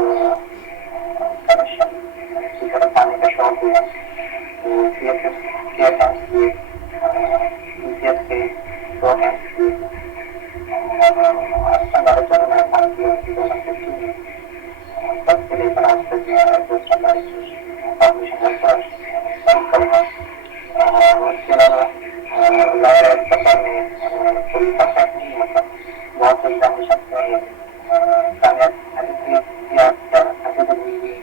کمیشن کی طرف آنے کا شوق ہوا تو سی ایس ایس کے اٹیمپٹس کیے, سی سی ایس کے 2 اٹیمپٹس کیے. اسسٹنٹ ڈائریکٹر میں کام کیا 2015 میں. تب سے لے کر آج تک میں اسسٹنٹ ڈائریکٹر پاپولیشن ویلفیئر سرو کر رہا ہوں. اس کے علاوہ میرے سفر میں کوئی پرفیکٹ نہیں, مطلب بہت سی ایگزامینیشن میں کامیاب یا حاصل ہوئی ہوئی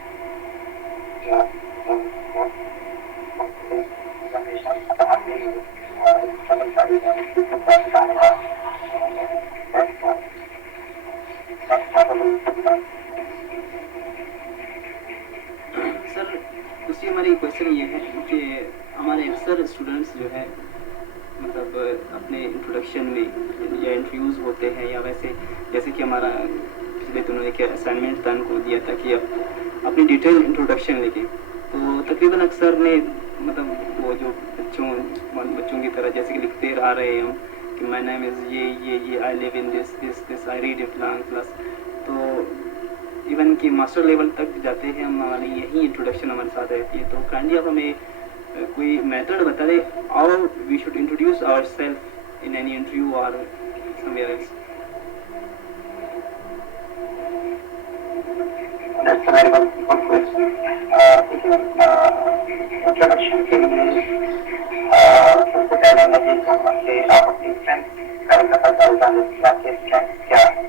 دوسری ہماری کویشچن یہ ہے کہ ہمارے اکثر اسٹوڈنٹس جو ہے مطلب اپنے انٹروڈکشن میں یا انٹرویوز ہوتے ہیں یا ویسے جیسے کہ ہمارا پچھلے دنوں ایک اسائنمنٹ تن کو دیا تھا کہ اپنی ڈیٹیل انٹروڈکشن لکھیں، تو تقریباً اکثر نے مطلب وہ جو بچوں کی طرح جیسے کہ لکھتے آ رہے ہیں کہ مائی نیم از یہ آئی لیو ان دس آئی ریڈ اے فلان کلاس، تو ایون کہ ماسٹر لیول تک جاتے ہیں ہماری یہی انٹروڈکشن ہمارے ساتھ رہتی ہے. تو کائنڈلی آپ ہمیں کوئی میتھڈ بتا دیں اور we should introduce our self in any interview or somewhere else. That's a very good question. Introduction کے لیے سب سے پہلے میں یہ کہوں گا کہ آپ اپنی اسٹرینتھ کا پتہ چل جانے آپ کے اسٹرینتھ کیا ہے،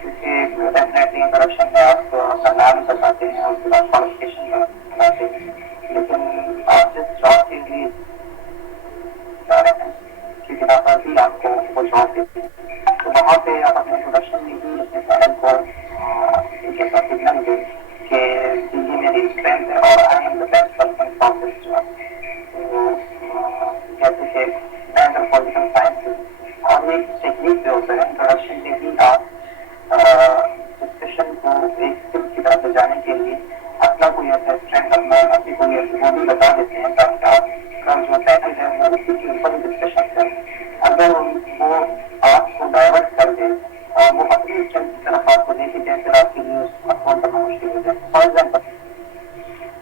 کیونکہ ڈیفینیٹلی انٹروڈکشن میں آپ اپنا نام بتاتے ہیں اور اس کے بعد کوالیفکیشن بتاتے ہیں، لیکن آپ جس جاب کے لیے جا رہے ہیں کیونکہ وہاں پر بھی آپ کو وہ جاب دیتے ہیں، تو وہاں پہ آپ اپنے انٹروڈکشن میں بھی اپنے پینل کو ایک ایسا سگنل دیں کہ یہ میری اسٹرینتھ ہے اور I am the best person for this job. جیسے کہ میں اگر پولیٹیکل سائنس اور ایک ٹیکنیک جو ہوتا ہے انٹروڈکشن میں بھی آپ ڈسکشن کو ایک اسکل کی طرف لے جانے کے لیے اپنا کوئی ایسا اسٹرینتھ اپنی کوئی ایسی وہ بھی بتا دیتے ہیں تاکہ آپ کا جو پینل ہے وہ اسی کے اوپر ہی ڈسکشن کریں. اگر وہ آپ کو ڈائیورٹ کر دیں اور وہ اپنی اسٹرینتھ کی طرف آپ کو دے کے جائیں پھر آپ کے لیے افورڈ کرنا مشکل ہو جائے. فار ایگزامپل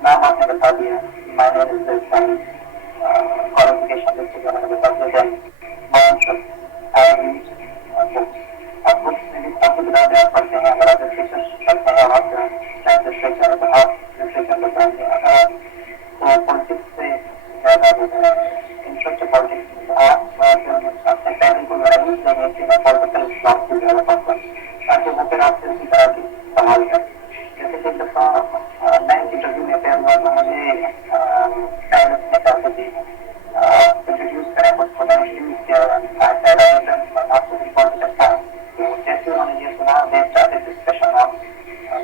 نام آپ نے بتا دیا کوالیفکیشن جیسے کہ میں نے بتا دیا آپ بکس میں بھی کافی کتابیں آپ پڑھتے ہیں، اگر آپ لٹریچر پڑھتے ہیں اور آپ سائنس لٹریچر ہے تو آپ لٹریچر بتائیں گے. اگر آپ کو پالیٹکس سے زیادہ انٹرسٹ ہے پالیٹکس میں آپ اپنے پیرنٹ کو گائیڈنس دیں گے کہ میں پالیٹیکل کلاس کو زیادہ پڑھتا ہوں تاکہ وہ پھر آپ سے اسی طرح کے سوال کریں. جیسے کہ ایک دفعہ میں انٹرویو میں اپیئر ہوا تو مجھے پیرنٹس نے کہا کہ آپ انٹروڈیوس کریں بٹ پوٹینشلی آپ کو پالیٹیکل کلاس. تو جیسے انہوں نے یہ سنا دے چاہتے ڈسکشن آف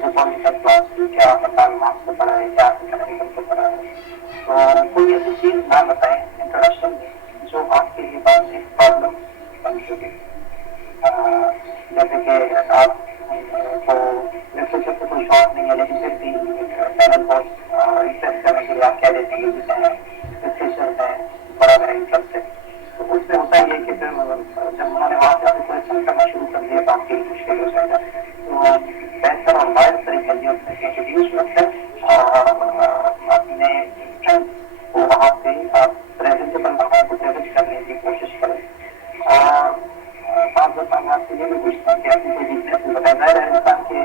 جو پولیٹیکل کلاس کی کیا مثال مارکس کو پڑھا ہے کیا اکنامیکل کو پڑھا ہے، تو کوئی ایسی چیز نہ بتائیں انٹروڈکشن میں جو آپ کے لیے بعد میں پرابلم بن چکے. جیسے کہ آپ کو لٹریچر سے کوئی شوق نہیں ہے لیکن پھر بھی پینل کو ریسرچ کرنے کے لیے آپ کہہ دیتے ہیں کہ جسے لٹریچر میں بڑا میرا انٹرسٹ ہے. تو اس میں ہوتا ہے کہ پھر جب انہوں نے وہاں سے آپ کو کوشچن کرنا شروع کر دیا تو آپ کے لیے مشکل ہو جائے گا. تو بہتر اور وائز طریقہ یہ ہوتا ہے کہ انٹروڈیوس مت کر اپنے اسٹرینتھ کو وہاں پہ آپ پریزنٹیبل وہاں کو پریزنٹ کرنے کی کوشش کریں. اور بعض دفعہ میں آپ سے یہ بھی پوچھتا ہوں کہ آپ کی کوئی ویکنیس بتائیں. ظاہر ہے انسان کے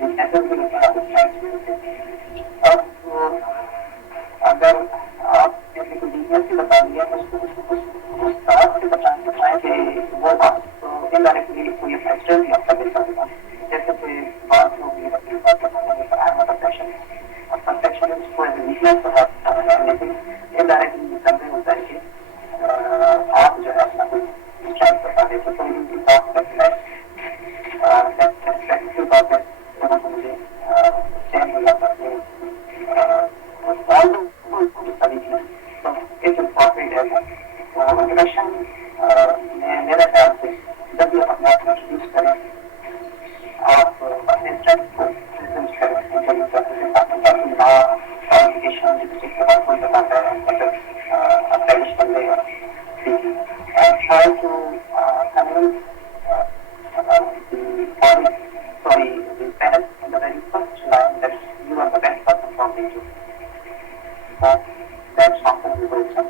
ویکنیسز بھی ہوتے ہیں آپ اسٹرینتھ بھی ہوتے ہیں. اب اگر آپ نے کوئی ویکنیس بھی بتا دیا تو اس طرح سے بتائیں کہ وہ بات تو انڈائریکٹلی کوئی اپنا اسٹرینتھ بھی آپ کا دیکھا دیتا. جیسے کہ بات ہوگی اپنی بات بتانے کی پرفیکشن اور پرفیکشن کو ایز اے ویکنیس بتاتا ہے لیکن انڈائریکٹلی یہ کنوے ہوتا ہے کہ آپ جو ہے اپنا کوئی اسٹرینتھ بتا دیں. تو کوئی بھی بات کرنا ہے بات ہے تو مجھے چین ہو جاتا ہے ایک امپورٹنٹ ہے. انٹروڈکشن میں میرا خیال سے جب بھی آپ اپنا انٹروڈیوس کریں آپ اپنے اسٹرینتھ کو پریزنٹ کریں انٹرویو کرنے سے تاکہ کوالیفکیشن جس کے بعد کوئی بتاتا ہے مطلب اسٹیبلش کر لے گا. And try to convince the panel in the very first line that you are the best person for the interview. So that's something we will do.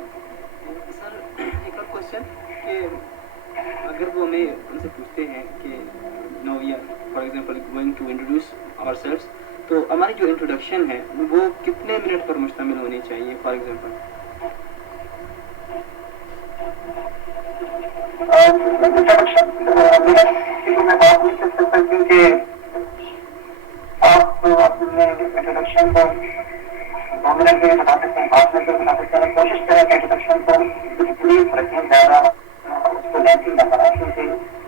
سر ایک اور کوشچن کہ اگر وہ ہمیں ان سے پوچھتے ہیں کہ now we are for example going to introduce our selves تو ہماری جو انٹروڈکشن ہے وہ کتنے منٹ پر مشتمل ہونی چاہیے فار ایگزامپل؟ انٹروڈکشن میں بات نہیں کر سکتا کیونکہ آپ اپنے انٹروڈکشن کو 2 منٹ کے لیے بتا سکتے ہیں 5 منٹ کے بتا سکتے ہیں. کوشش کریں کہ انٹروڈکشن کو بریف رکھیں، زیادہ اس کو لینتھی نہ بنائیں کیونکہ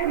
3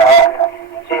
4 6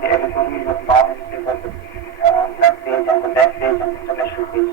the editorial of Bob newspaper, front page and the back page and international page,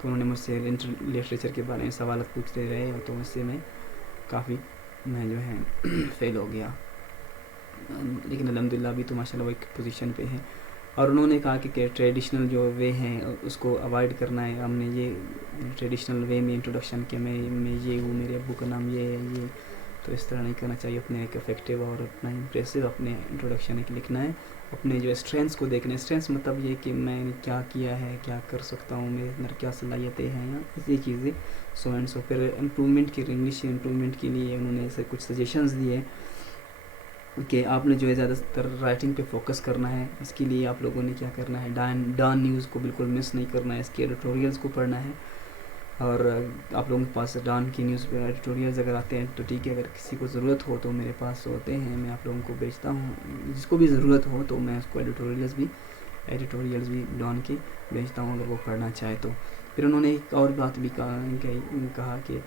تو انہوں نے مجھ سے لٹریچر کے بارے میں سوالات پوچھتے رہے، تو اس سے میں کافی میں جو ہے فیل ہو گیا، لیکن الحمدللہ ابھی تو ماشاء اللہ وہ ایک پوزیشن پہ ہے. اور انہوں نے کہا کہ ٹریڈیشنل جو وے ہیں اس کو اوائڈ کرنا ہے. ہم نے یہ ٹریڈیشنل وے میں انٹروڈکشن کہ میں یہ ہوں، میرے ابو کا نام یہ ہے، یہ تو اس طرح نہیں کرنا چاہیے. اپنے ایک افیکٹیو اور اپنا امپریسو اپنے انٹروڈکشن ایک لکھنا ہے، اپنے جو اسٹرینتھس کو دیکھنا ہے. اسٹرینتھس مطلب یہ کہ میں نے کیا کیا ہے، کیا کر سکتا ہوں، میرے اندر کیا صلاحیتیں ہیں، یا اسی چیزیں سو اینڈ سو. پھر امپرومنٹ کے انگلش امپرومنٹ کے لیے انہوں نے ایسے کچھ سجیشنز دیے کہ آپ نے جو ہے زیادہ تر رائٹنگ پہ فوکس کرنا ہے. اس کے لیے آپ لوگوں نے کیا کرنا ہے، ڈان نیوز کو بالکل مس نہیں کرنا ہے، اس کے ایڈیٹوریلز کو پڑھنا ہے. اور آپ لوگوں کے پاس ڈان کی نیوز پہ ایڈیٹوریلز اگر آتے ہیں تو ٹھیک ہے، اگر کسی کو ضرورت ہو تو میرے پاس ہوتے ہیں، میں آپ لوگوں کو بیچتا ہوں. جس کو بھی ضرورت ہو تو میں اس کو ایڈیٹوریلز بھی ڈان کے بیچتا ہوں اگر وہ پڑھنا چاہے تو. پھر انہوں نے ایک اور بات بھی کہا کہ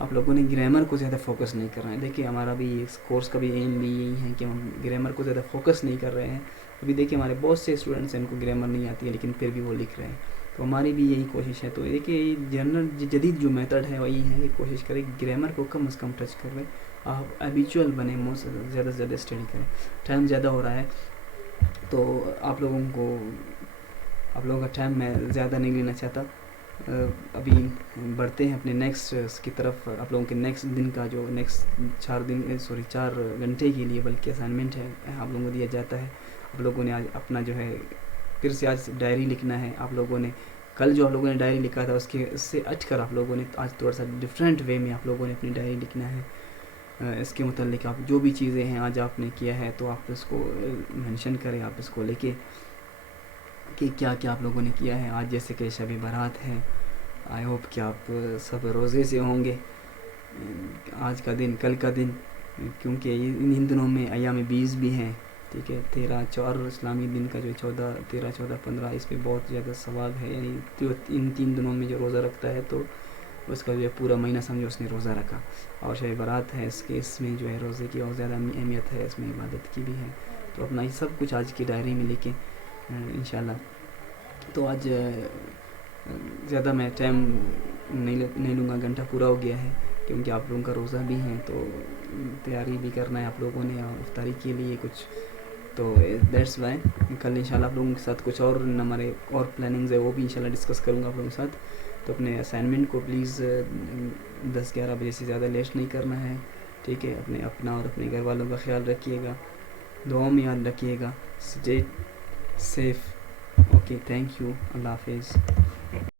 آپ لوگوں نے گرامر کو زیادہ فوکس نہیں کرنا ہے. دیکھیے ہمارا بھی اس کورس کا بھی ایم بھی یہی ہے کہ ہم گرامر کو زیادہ فوکس نہیں کر رہے ہیں. ابھی دیکھیے ہمارے بہت سے اسٹوڈنٹس ہیں، ان کو گرامر نہیں آتی ہے لیکن پھر بھی وہ لکھ رہے ہیں. تو ہماری بھی یہی کوشش ہے. تو دیکھیے جدید جو میتھڈ ہے وہی ہے کہ کوشش کریں گرامر کو کم از کم ٹچ کر لیں، آپ ایبیچول بنیں، زیادہ سے زیادہ اسٹڈی کریں. ٹائم زیادہ ہو رہا ہے تو آپ لوگوں کا ٹائم میں زیادہ نہیں لینا چاہتا. ابھی بڑھتے ہیں اپنے نیکسٹ کی طرف. آپ لوگوں کے نیکسٹ دن کا جو نیکسٹ 4 گھنٹے کے لیے بلکہ اسائنمنٹ ہے آپ لوگوں کو دیا جاتا ہے. آپ لوگوں نے آج اپنا جو ہے پھر سے آج ڈائری لکھنا ہے. آپ لوگوں نے کل جو آپ لوگوں نے ڈائری لکھا تھا اس سے ہٹ کر آپ لوگوں نے آج تھوڑا سا ڈفرینٹ وے میں آپ لوگوں نے اپنی ڈائری لکھنا ہے. اس کے متعلق آپ جو بھی چیزیں ہیں آج آپ نے کیا ہے تو آپ اس کو مینشن کریں، آپ اس کو لے کے کہ کیا کیا آپ لوگوں نے کیا ہے آج. جیسے کہ شب برات ہے، آئی ہوپ کہ آپ سب روزے سے ہوں گے آج کا دن، کل کا دن، کیونکہ ان دنوں میں ایام 20 بھی ہیں. ٹھیک ہے، 13 اسلامی دن کا جو 13 14 15 اس پہ بہت زیادہ ثواب ہے. یعنی جو ان 3 دنوں میں جو روزہ رکھتا ہے تو اس کا جو ہے پورا مہینہ سمجھو اس نے روزہ رکھا. اور شب برات ہے، اس میں جو ہے روزے کی اور زیادہ اہمیت ہے، اس میں عبادت کی بھی ہے. تو اپنا یہ سب کچھ آج کی ڈائری میں لکھیں انشاءاللہ. تو آج زیادہ میں ٹائم نہیں لوں گا، گھنٹہ پورا ہو گیا ہے کیونکہ آپ لوگوں کا روزہ بھی ہے تو تیاری بھی کرنا ہے آپ لوگوں نے، اور افطاری کے لیے کچھ. تو دیٹس وائی کل انشاءاللہ آپ لوگوں کے ساتھ کچھ اور ہمارے اور پلاننگز ہے وہ بھی انشاءاللہ ڈسکس کروں گا آپ لوگوں کے ساتھ. تو اپنے اسائنمنٹ کو پلیز 10-11 بجے سے زیادہ لیٹ نہیں کرنا ہے. ٹھیک ہے، اپنا اور اپنے گھر والوں کا خیال رکھیے گا، دعاؤں میں یاد رکھیے گا. Stay safe. Okay, thank you, Allah حافظ.